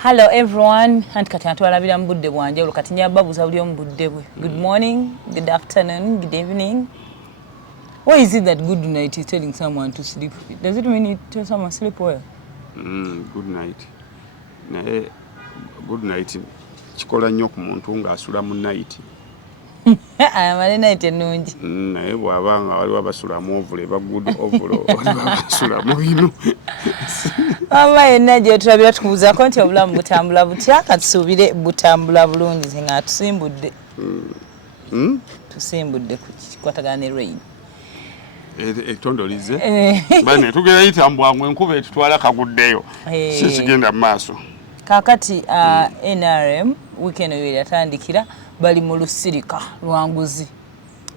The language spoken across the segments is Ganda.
Hello everyone, and kati atwalabira mbudde bwanjawulo kati nyababuza buli ombudde bwe. Good morning, good afternoon, good evening. Why is it that good night is telling someone to sleep? Does it mean you tell someone sleep well? Good night. Naye good night kikola nnyo ku muntu ng'asula mu night. Ayamale night ennungi. Naye bw'aba nga waliwo abasulamu ovule ba good ovulo waliwo abasula mu binu. Mama yenna gye tulabira tukubuzaako nti obulamu butambula butya katusuubire butambula bulungi nga tusimbudde. Tusimbudde ku kikwatagana ne rain. Etondolize bane tugera yitambwangu enkuba etutwala kaguddeyo si kigenda mu maaso. Kakati NRM weekend eyo yatandikira bali mu lusirika lwanguzi.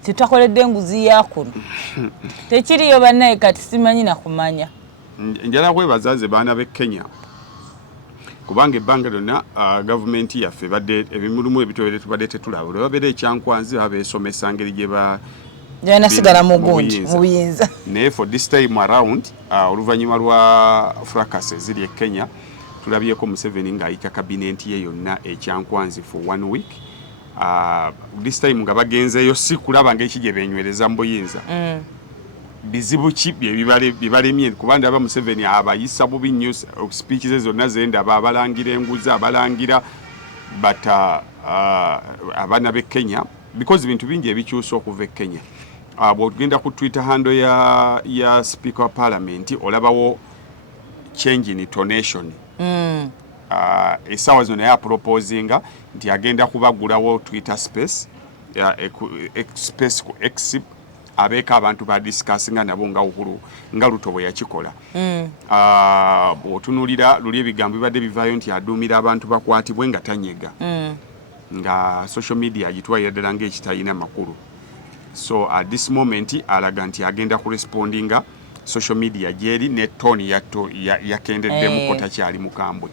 Tutakoledde nguzi yakulu. Tekiriyo bannaye kati simanyi na kumanya. Njala kwebaza baana b'e Kenya kubanga ebbanga lyonna gavumenti yaffe badde ebimulumu ebitwere tubadde tetulaba olwo babeera ekyankwanzi babeesomesa ngeri gye ba nasigala mu gundi mu buyinza. Naye for this time around oluvannyuma lwa fracas eziri e Kenya tulabyeko Museveni ng'ayita kabinenti ye yonna ekyankwanzi for 1 week. This time nga bagenzeeyo si kulaba ng'eki gye beenywereza mu buyinza. Bizibu ki bibalemye kubanga aba Museveni abayisa bubi nnyo speech ze zonna zendaba abalangira enguzi abalangira bata abaana b'e Kenya because bintu bingi ebikyusa okuva e Kenya. Bw'ogenda ku Twitter handle ya Speaker of Parliament olabawo change in intonation. Essaawa zino yaproposinga nti agenda kubagulawo Twitter space space ku X abeeka abantu ba discussinga nabo nga Uhuru nga Ruto bwe yakikola. Bw'otunuulira luli ebigambo bibadde bivaayo nti aduumira abantu bakwatibwe nga tanyega nga social media agitwalira ddala ng'ekitayina makulu. So at this moment alaga nti agenda kurespondinga social media gyeri ne toni yakendeddemu ko takyali mukambwe.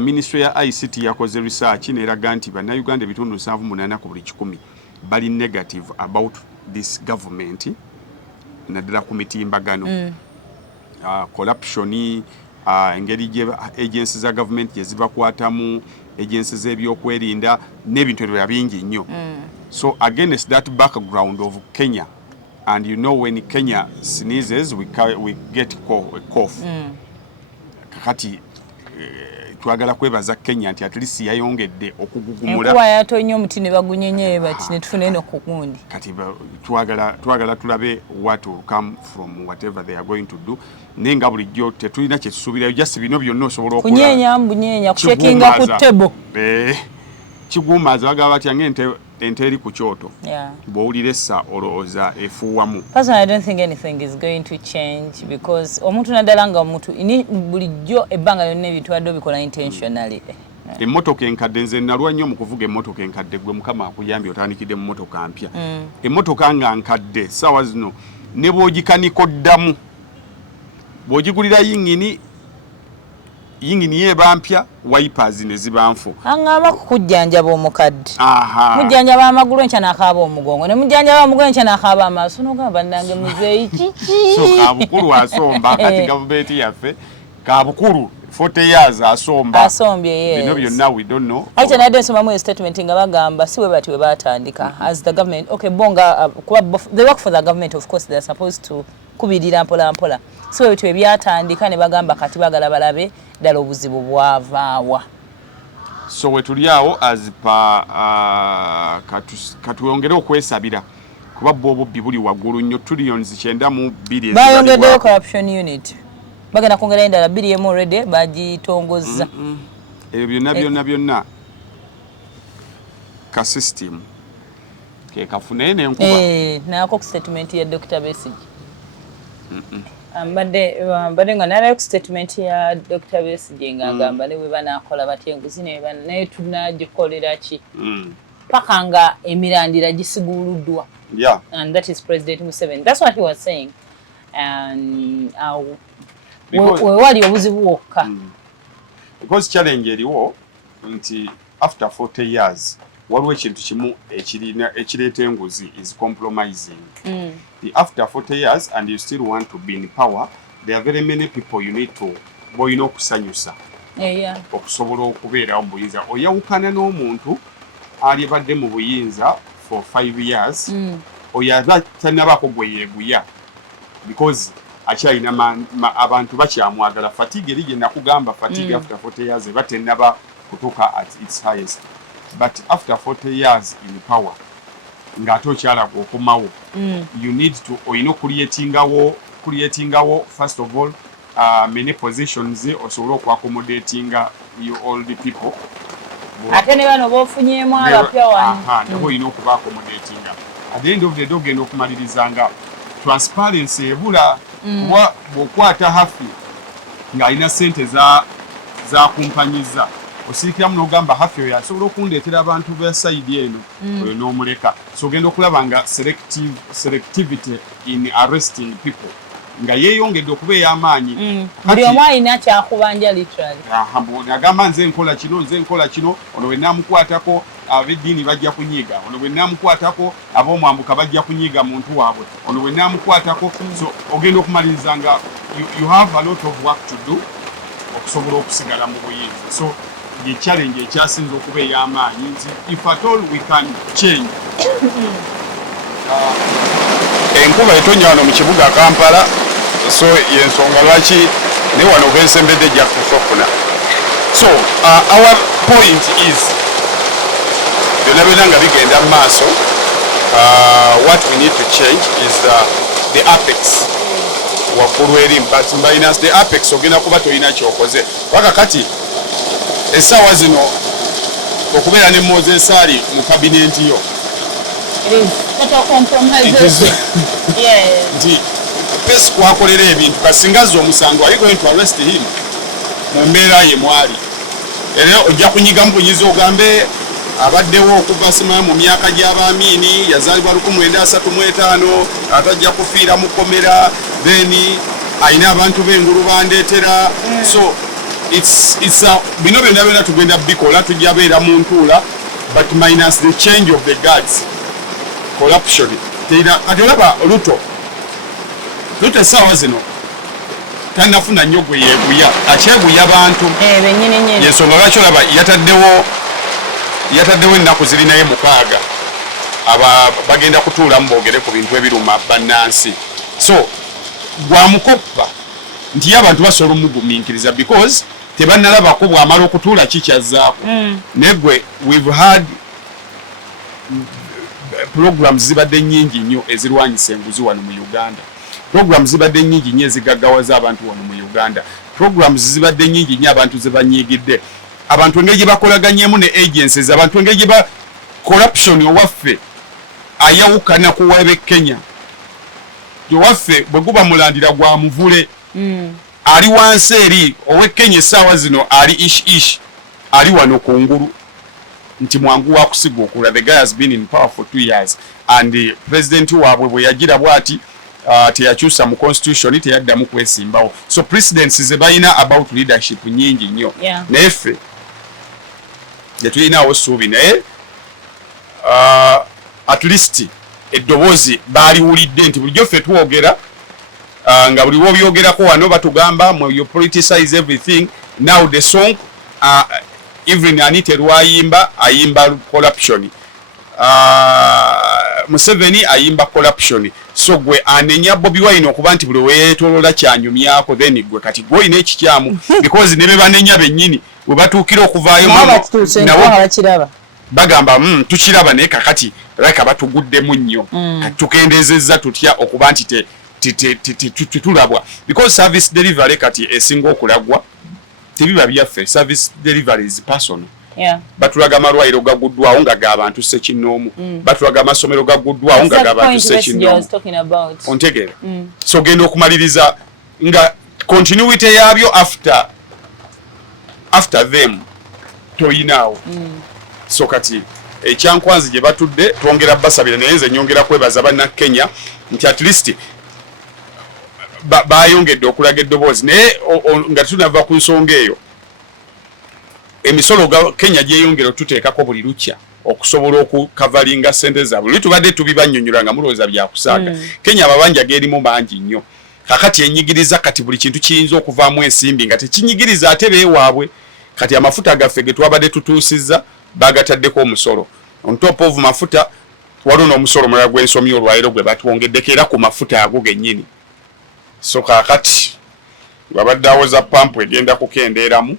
Ministry ya ICT yakoze research n'eraga nti bannayuganda ebitundu 78 ku buli 100 bali negative about this government naddala ku mitimbagano. Corruption, engeri gye agencies za government gye zibakwatamu, agencies z'ebyokwerinda n'ebintu ebyo bingi nnyo. So against that background of Kenya, and you know when Kenya sneezes we get a cough. Kakati twagala kwebaza Kenya nti at least yayongedde okugugumula. Enkuba yatonye omuti ne bagunyenye bati ne tufuna eno ku gundi. Kati twagala tulabe what will come from whatever they are going to do. Nenga bulijjo tetulina kye tusuubirayo just bino byonna osobola okukola. Kunyenya mbunyenya kushekinga ku tebo. Kigumaza bagaba batya ente eri ku kyoto. Bw'owulira essa olowooza efuuwamu. Personally, I don't think anything is going to change because omuntu naddala nga omuntu bulijjo ebbanga lyonna ebintu badde obikola intentionally. Emmotoka enkadde nze nalwa nnyo mu kuvuga emmotoka enkadde gwe Mukama akuyambye otandikidde mu mmotoka mpya. Emmotoka nga nkadde ssaawa zino ne bw'ogikaniko ddamu bw'ogigulira yingini yeba mpya wipers ne ziba nfu. Angamba kukujjanjaba omukadde. Mujjanjaba amagulu enkya n'akaaba omugongo ne mujjanjaba omugongo enkya n'akaaba amaaso n'ogamba nange muzeeyi kiki. So kabukulu asomba kati gavumenti yaffe kabukulu 40 years asomba. Asombye yes. Bino byonna we don't know. Aita nadde nsomamu a statement nga bagamba siwe bati we batandika as the government. Okay, bonga they work for the government, of course they are supposed to kubirira mpola mpola. Siwe bati we byatandika ne bagamba kati bagala balabe ddala obuzibu bwavaawa. So we tuli awo as pa katuyongere okwesabira kuba bw'obubbi buli waggulu nnyo trillions 9.2 bayongeddeyo corruption unit. Bagenda kwongera endala 2 already bagitongozza. Ebyo byonna ka system ke kafune n'enkuba. Nako ku statement ya Dr. Besigye. Mbadde nga nalayo ku statement ya Dr. Besigye ng'agamba ne bwe banaakola batya enguzi naye tunaagikolera ki. Paka nga emirandira gisiguluddwa. And that is President Museveni. That's what he was saying. And wali obuzibu wokka. Because challenge eriwo nti after 40 years waliwo ekintu kimu ekireeta enguzi is compromising. After 40 years and you still want to be in power, there are very many people you need to boyino kusanyusa. okusobola okubeerawo mu buyinza oyawukana n'omuntu alibadde mu buyinza for 5 years oyo aba tannabaako gwe yeeguya because akyalina abantu bakyamwagala fatigue eri gye nakugamba fatigue after 40 years eba tennaba kutuuka at its highest but after 40 years in power ng'ate okyalaga okomawo you need to oyina creatingawo first of all many positions osobola okwaccommodatinga you all the people ate ne bano boofunyeemu abapya wano nabo olina okubaccommodatinga at the end of the day ogenda okumalirizanga transparency ebula kuba bw'okwata hafi ng'alina ssente zakumpanyiza osiikiramu n'ogamba hafi oyo asobola okundeetera abantu ba sayidi eno oyo n'omuleka so ogenda okulaba nga selectivity in arresting people nga yeeyongedde okuba ey'amaanyi buli omu alina kyakubanja literally agamba nze nkola kino ono bwe naamukwatako ab'eddiini bajja kunyiiga ono bwe naamukwatako ab'omwambuka bajja kunyiiga muntu waabwe ono bwe naamukwatako so ogenda okumaliriza nga you have a lot of work to do okusobola okusigala mu buyinza so ye challenge ekyasinza okuba ey'amaanyi nti if at all we can change enkuba etonya wano mu kibuga Kampala so yensonga lwaki ne wano bensembedde ejja kufuna so our point is byonna byonna nga bigenda mu maaso what we need to change is the apex waggulu eri mbainas the apex ogenda kuba toyina kyokoze wakakati essaawa zino okubeera ne Moses Ali mu kabinenti yo nti pesi kwakolera ebintu kasingaza omusango are you going to arrest him mu mbeera ye mwali era ojja kunyigamu bunyizi ogambe abaddewo okuva simaya mu myaka gy'abaamiini yazaalibwa 1935 atajja kufiira mu kkomera then ayina abantu b'engulu bandeetera so bino byonna byonna tugenda bikola tujja beera mu ntuula but minus the change of the guards corruption kati olaba Ruto essaawa zino tannafuna nnyo gwe yeeguya akyeguya bantu yensonga lwaki olaba yataddewo ennaku ziri naye 6 bagenda kutuulamu boogere ku bintu ebiruma bannansi so gwamukoppa nti abantu basobola omugumiikiriza because tebannalabako bw'amala okutuula kikyazzaako negwe we've had programs zibadde nnyingi nnyo ezirwanyisa enguzi wano mu Uganda programs zibadde nnyingi nnyo ezigaggawaza abantu wano mu Uganda programs zibadde nnyingi nnyo abantu ze banyiigidde abantu engeri gye bakolaganyemu ne agencies abantu engeri gye corruption owaffe ayawukana ku w'ab'e Kenya owaffe bwe guba mulandira gwa muvule ali wansi eri ow'e Kenya essaawa zino ali ish ali wano kungulu nti mwangu wa kusiga okula the guy has been in power for 2 years and the president waabwe bwe yagira bwati teyakyusa mu constitution teyaddamu kwesimbawo so precedents ze balina about leadership nyingi nnyo naye ffe tetulinawo ssuubi naye at least eddoboozi baaliwulidde nti bulijjo ffe twogera nga buli w'obyogerako wano batugamba you politicize everything now the song even Anita Lwayimba ayimba corruption Museveni ayimba corruption so gwe anenya Bobi Wine okuba nti buli weetolola kyanyumyako then gwe kati gwe ine ekikyamu because ne bebanenya bennyini bwe batuukira okuvaayo nawo bagamba tukiraba naye kakati like batuguddemu nnyo tukendezezza tutya okuba nti tulabwa because service delivery kati esinga okulagwa tebiba byaffe service delivery is personal batulaga amalwaliro gaguddwawo nga g'abantu ssekinnoomu batulaga amasomero gaguddwawo nga g'abantu ssekinnoomu ontegeera so genda okumaliriza nga continuity yaabyo after them toyinaawo so kati ekyankwanzi gye batudde twongera basabira naye nze nyongera kwebaza bannakenya nti at least bayongedde okulaga eddoboozi naye nga tunava ku nsonga eyo emisolo Kenya gyeyongera otuteekako buli lukya okusobola okukavalinga ssente zaabwe lwe tubadde tubibannyonnyola nga mulowooza byakusaaga Kenya amabanja geerimu mangi nnyo kakati enyigiriza kati buli kintu kiyinza okuvaamu ensimbi nga tekinyigiriza ate beewaabwe kati amafuta gaffe ge twabadde tutuusizza bagataddeko omusolo on top of mafuta waliwo n'omusolo mulala gw'ensomyi olwaleero gwe batwongeddeko era ku mafuta ago gennyini so kakati babadde awoza pampu egenda kukendeeramu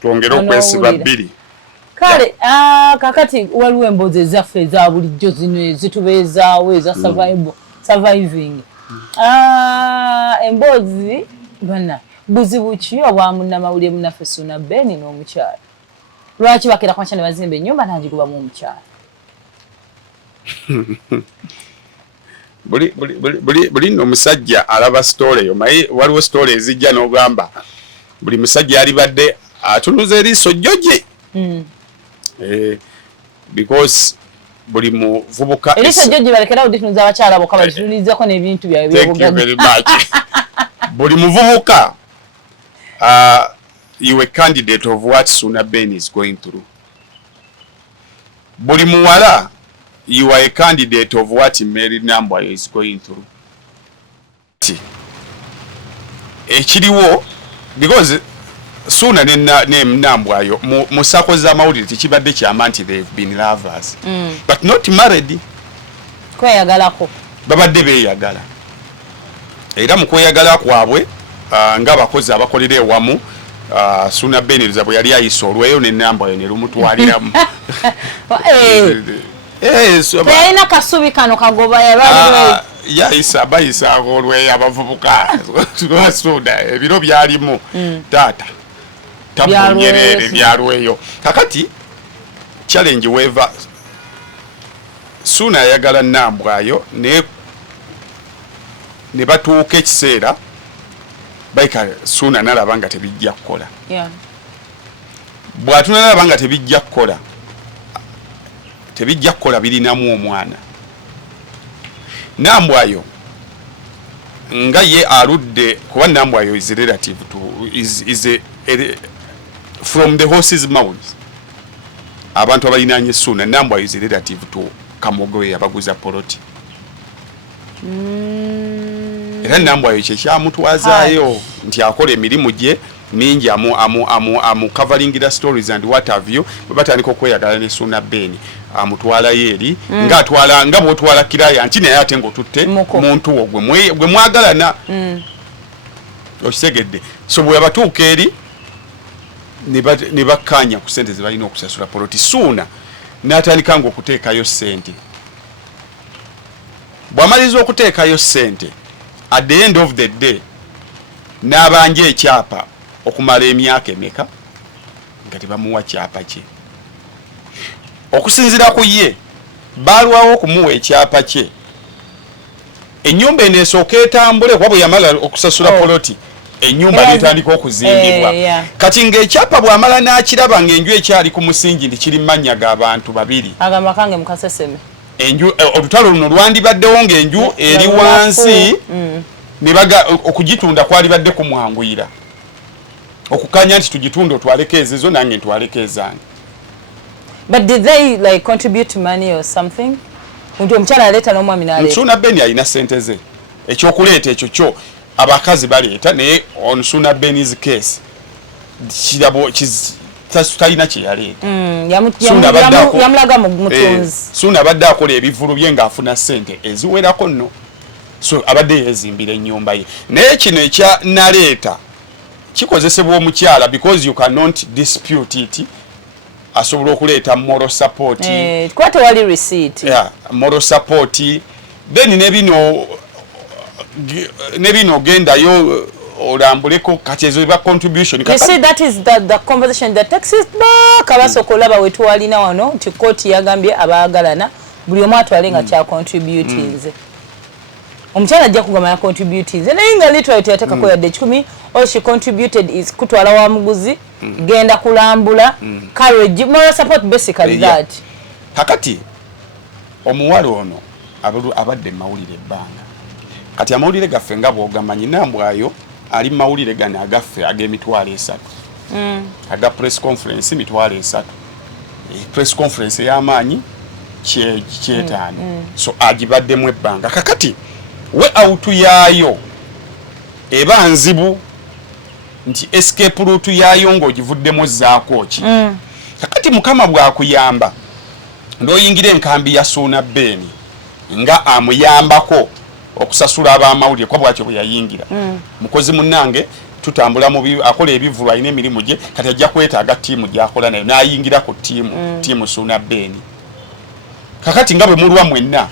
twongere okwesiba bbiri kale kakati waliwo emboozi ezaffe eza bulijjo zino ezitubeezaawo eza surviving emboozi bana buzibu ki obwa munnamawulire munnaffe Ssuuna Ben n'omukyala lwaki bakera kwankya ne bazimba ennyumba n'agikubamu omukyala buli omusajja alaba story eyo maye waliwo story ezijja n'ogamba buli musajja alibadde atunuza eriiso jjoje because buli muvubuka eriiso jjoje balekerawo ditunuza abakyala bokka balitunulizeeko n'ebintu byabwe by'obugagga buli muvubuka you a candidate of what Ssuuna Ben is going through buli muwala you are a candidate of what Mary Nambwayo is going through ekiriwo because Ssuuna ne Nambwayo mu sako z'amawulire tekibadde kyama nti they've been lovers but not married kweyagalako babadde beeyagala era mu kweyagala kwabwe ng'abakozi abakolera ewamu Ssuuna Ben bwe yali ayisa olweyo ne Nambwayo ne lumutwaliramu teyalina kasubi kano kagoba bayisa olweyo abavubuka Ssuuna ebiro byalimu taata tabunyerere byalweyo kakati challenge weva Ssuuna yayagala Nambwayo ne batuuka ekiseera bayika Ssuuna nalaba nga tebijja kukola bw'atuna nalaba nga tebijja kukola birinamu omwana Nambwayo nga ye aludde kuba Nambwayo is relative to is from the horse's mouth abantu abalinaanye Ssuuna Nambwayo is relative to Kamogoye abaguza poloti era Nambwayo kyekyamutwazaayo nti akola emirimu gye mingi amu coveringira stories and what have you batandika okweyagala ne Ssuuna Ben amutwalayo eri nga bwotwala kiraya nti naye ate ng'otutte muntu wo gwe mwagalana okitegedde so bwe batuuka eri ne bakkaanya ku ssente ze balina okusasula poloti Ssuuna n'atandika nga okuteekayo ssente bw'amaliza okuteekayo ssente at the end of the day n'abanja ekyapa okumala emyaka emeka nga tebamuwa kyapa kye okusinzira ku ye balwawo okumuwa ekyapa kye ennyumba eno esooka etambule kuba bwe yamala okusasula poloti ennyumba netandika okuzimbibwa kati ng'ekyapa bw'amala n'akiraba ng'enju ekyali ku musingi nti kiri mannya g'abantu babiri agamba kange mukaseseme enju olutalo luno lwandibaddewo ng'enju eri wansi okugitunda kwali badde kumwanguyira okukanya nti tugitunda otwaleko ezizo nange ntwaleko ezange. But did they like contribute money or something? Omukyala aleeta n'omwami n'aleeta. Ssuuna Ben alina ssente ze ekyokuleeta ekyo kyo abakazi baleeta naye on Ssuuna Ben's case kirabo talina kye yaleeta. Yamulaga mu mutunzi. Ssuuna abadde akola ebivulu bye ng'afuna ssente eziwerako nno. So abadde yezimbira ennyumba ye naye kino ekya naleeta kikozesebwa omukyala because you cannot dispute it asobola okuleeta moral support kwa tewali receipt moral support then nebino gendayo olambuleko kati ezo ba contribution you see that is the conversation that takes us back abasokolaba wetwalina wano nti kooti yagambye abaagalana buli omu atwale nga kya contributing omukyala ajja kugamba ya contributing naye nga literally yateekako yadde 10 all she contributed is kutwala wa muguzi genda kulambula carriage moral support basically that kakati omuwala ono abadde mawulire ebbanga kati amawulire gaffe nga bw'ogamanyi Nambwayo ali mawulire gano agaffe ag'emitwalo 3 aga press conference emitwalo 3 press conference ey'amaanyi kyetaano so agibaddemu ebbanga kakati we out yaayo eba nzibu nti escape route yaayo ng'ogivuddemu zaako ki kakati mukama bwakuyamba n'oyingira enkambi ya Suuna Beni nga amuyambako okusasula ab'amawulire kwa bwatyo bwe yayingira mukozi munnange tutambula mu akola ebivulu alina emirimu gye kati ajja kwetaaga ttiimu gy'akola nayo n'ayingira ku ttiimu Suuna Beni kakati nga bwe mulwa mwenna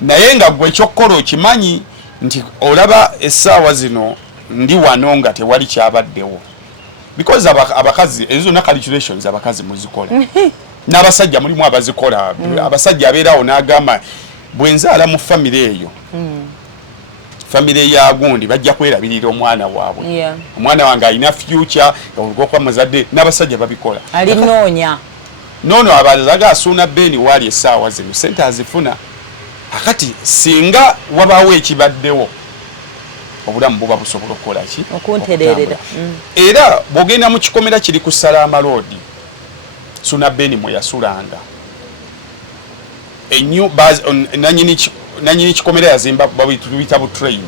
naye nga gwe ekyokukola okimanyi nti olaba essaawa zino ndi wano nga tewali kyabaddewo because abakazi ezo na calculations abakazi muzikola n'abasajja mulimu abazikola abasajja abeerawo n'agamba bwenzaala mu famire eyo famire ya gundi bajja kwerabirira omwana waabwe omwana wange alina future olugokwa muzadde n'abasajja babikola alinoonya nono abazaga Suuna Beni wali essaawa zino sente azifuna akati singa wabaawo ekibaddewo obulamu buba busobola okukola ki okuntererera era bw'ogenda mu kikomera kiri ku Salama Road Suuna Beni mwe yasulanga nanyini kikomera yazimba babiyita bu train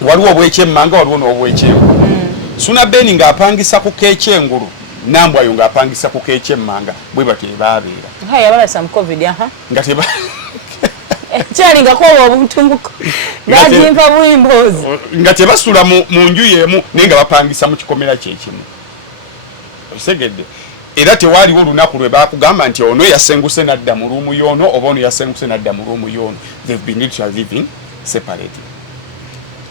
waliwo obwekyemmanga waliwo n'obwekyengu Suuna Beni ng'apangisa ku kekyengulu Nambwayo ng'apangisa ku kekyemmanga bwe batyo ebaabeera yabalasa mu covid nga teba kyali nga koba obuntumbuko bajimpa bwimbozi nga tebasula mu nju yemu naye nga bapangisa mu kikomera kyekimu osegedde era tewaliwo olunaku lwe bakugamba nti ono yasenguse nadda mu ruumu y'ono oba ono yasenguse nadda mu ruumu y'ono they've been literally living separated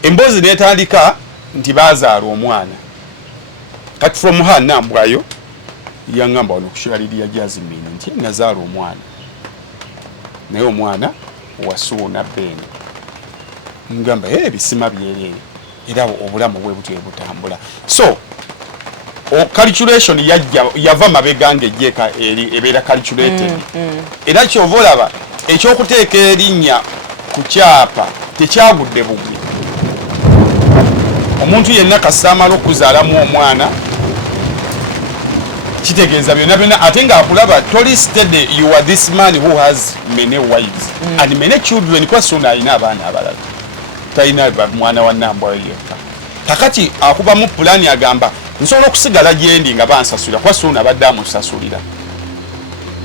emboozi neetandika nti baazaala omwana kati from her Nambwayo yaŋŋamba wano okushiraliriya Jasmine nti nazaala omwana naye omwana wa Suuna Beni ngamba bisima byerere era obulamu bwe butyo butambula so calculation yava mabega ng'ejjeka ebeera calculated era kyova olaba ekyokuteeka erinnya ku kyapa tekyagudde bugwi omuntu yenna kasita amala okuzaalamu omwana kitegeeza byonna ate ng'akulaba toli steady you are this man who has many wives and many children kwa Suuna alina abaana abalala talina mwana wa Nambwayo yekka kakati akubamu pulaani agamba nsobola okusigala gyendi nga bansasulira kwa Suuna abadde amusasulira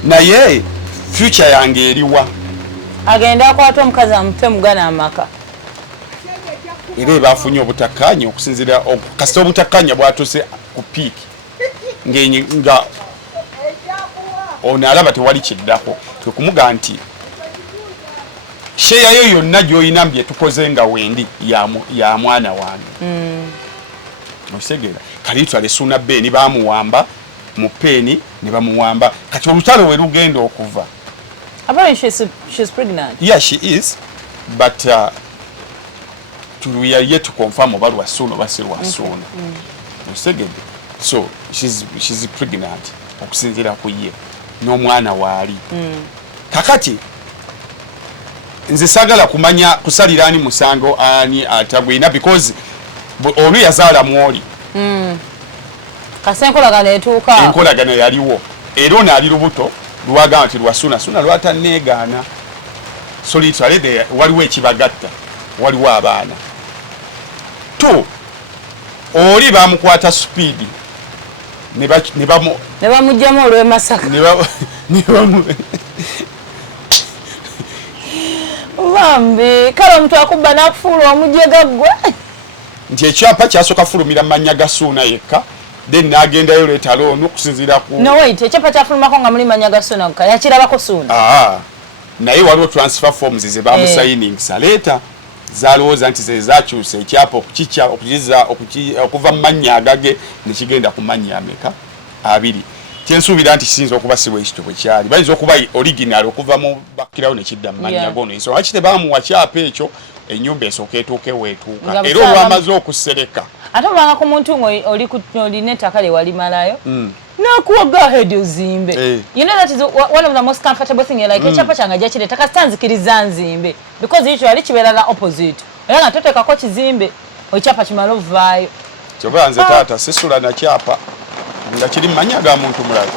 naye future yange eriwa agenda akwata omukazi amutwe mugana amaka era ebafunye obutakkaanya okusinzira kasita obutakkaanya bwatuuse ku piiki nga ono alaba tewali kiddako twekumuga nti sheya yo yonna gy'olina bye tukoze nga wendi ya mwana wange osegera kalitwale Suuna Beni bamuwamba mu peeni ne bamuwamba kati olutalo we lugenda okuva apparently she's pregnant. Yeah, she is, but we are yet to confirm oba lwa Suuna oba si lwa Suuna osegedde so she's pregnant okusinziira ku ye n'omwana waali kakati nze sagala kumanya kusalira ani musango ani atagwina because ono yazaala mwoli kasa enkolagana etuuka enkolagana yaliwo era ono ali lubuto lwagamba nti lwa Suuna lwatanneegaana so literally waliwo ekibagatta waliwo abaana tu oli bamukwata speed ne bamugyamu olw'e Masaka bambi kale omuntu akubba n'akufuula omujega gwe nti ekyapa kyasooka fulumira mu mannya ga Suuna yekka then n'agendayo leetalo ono okusinziira ku no wait ekyapa kyafulumako nga muli mannya ga Suuna gokka yakirabako Suuna naye waliwo transfer forms ze bamusayining saleeta zalowooza nti ze zakyusa ekyapa okuva mu mannya agage nekigenda ku mannya ameka abiri kyensuubira nti kisinza okuba si bwekityo bwe kyali bayinza okuba original okuva mu bakirawo nekidda mu mannya gono so lwaki tebamuwa kyapa ekyo ennyumba esooka etuuke weetuuka era olwamaze okusereka ate olwanga ku muntu olina ettaka lye walimalayo nakuwa go ahead ozimbe you know that is one of the most comfortable thing like ekyapa kyange jakireta kasita nzikiriza nzimbe because usually kibeera na opposite era nga toteekako kizimbe ekyapa kimala ovaayo kyoba nze taata sisula na kyapa nga kiri mu mannya ga muntu mulala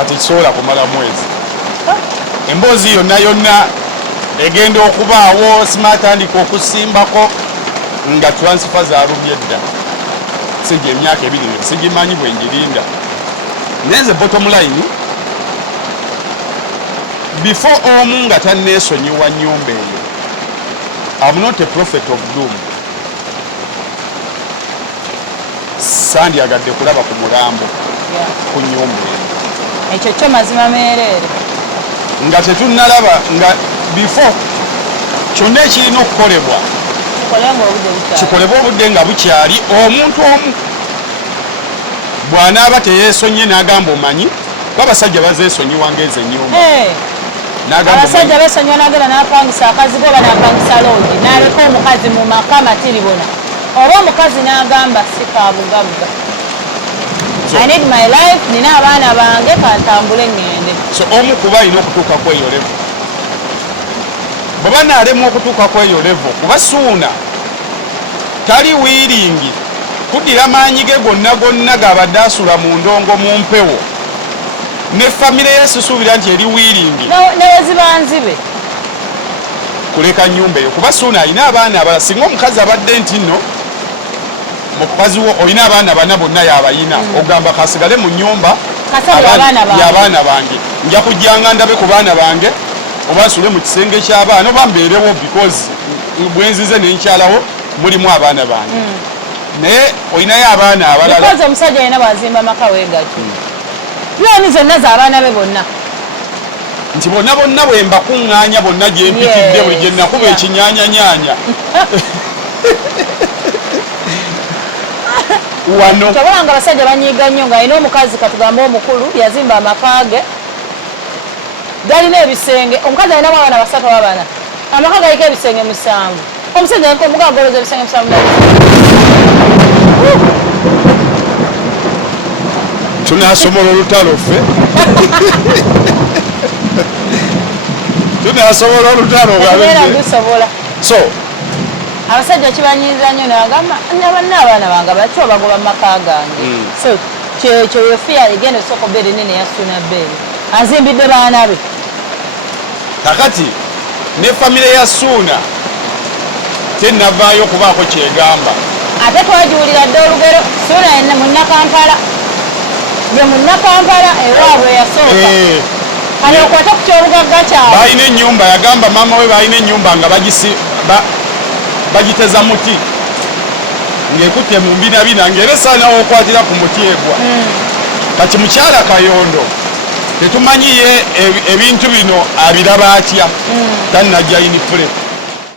ati kisobola kumala mwezi emboozi yonna egenda okubaawo simatandika okusimbako nga transfer zaalubye dda sijja emyaka ebiri sigimanyi bwe ngirinda neze bottom line before omu nga tanneesonyiwa nnyumba eyo I'm not a prophet of doom sandyagadde kulaba ku mulambo ku nnyumba eyo ekyo kyo mazima meereere nga tetunnalaba nga before kyonna ekirina okukolebwa kikolebwa obudde nga bukyali omuntu omu bw'anaaba teyeesonye n'agamba omanyi babasajja bazeesonyiwa ng'ezo ennyumba abasajja beesonyiwa n'agenda n'apangisa akazi go banapangisa loogi n'aleka omukazi mu maka matiribona oba omukazi n'agamba si kabugabuga I need my life nina abaana bange kantambule ngende so omu kuba alina okutuuka ku eyo levo bwe banaalemu okutuuka ku eyo levo kuba suuna tali wiiringi kuddira maanyi ge gonna gabadde asula mu ndongo mu mpewo ne famire yesusuubira nti eri wiiringi newezibanzibe kuleka nnyumba eyo kuba suuna alina abaana abala singa omukazi abadde nti nno mukazi wo olina abaana bana bonna yabayina ogamba kasigale mu nnyumba y'abaana bange nja kujjanga ndabe ku baana bange oba nsule mu kisenge ky'abaana oba mbeerewo because bwenzize nenkyalawo mulimu abaana bange naye olinayo abaana abalala omusajja alina bwazimba maka wegaki looni zonna z'abaana be bonna nti bonna bwe mbakuŋŋaanya bonna gye mpitidde buli gye nakuba ekinyaanyanyaanya wano tobola nga abasajja banyiiga nnyo ng'alina omukazi katugambe omukulu yazimba amaka ge galina ebisenge omukazi alinamu abaana basatu abana amaka galiko ebisenge 7 omusajja omugagoloza ebisenge 7 tunasomola olutalo ffe tunasomola olutalo gusobola so abasajja kibanyiiza nnyo nagamba n'abaana bange batyo bagoba mu maka gange so kyekyo yefuya egenda esooka obeera enene yasuna bbeeri azimbidde baana be kakati ne famire ya suuna tennavaayo okubaako kyegamba ate twagiwulira dde olugero suuna yenna munnakampala ye munnakampala ewaabwe yasooka kale okwate ku kyobugagga kyabwe baalina ennyumba yagamba maama we baalina ennyumba nga bagiteza muti ng'ekutte mu mbinabina ng'era esaanawo okwatira ku muti egwa kati mukyala kayondo tetumanyiye ebintu bino abiraba atya tannajja yinifule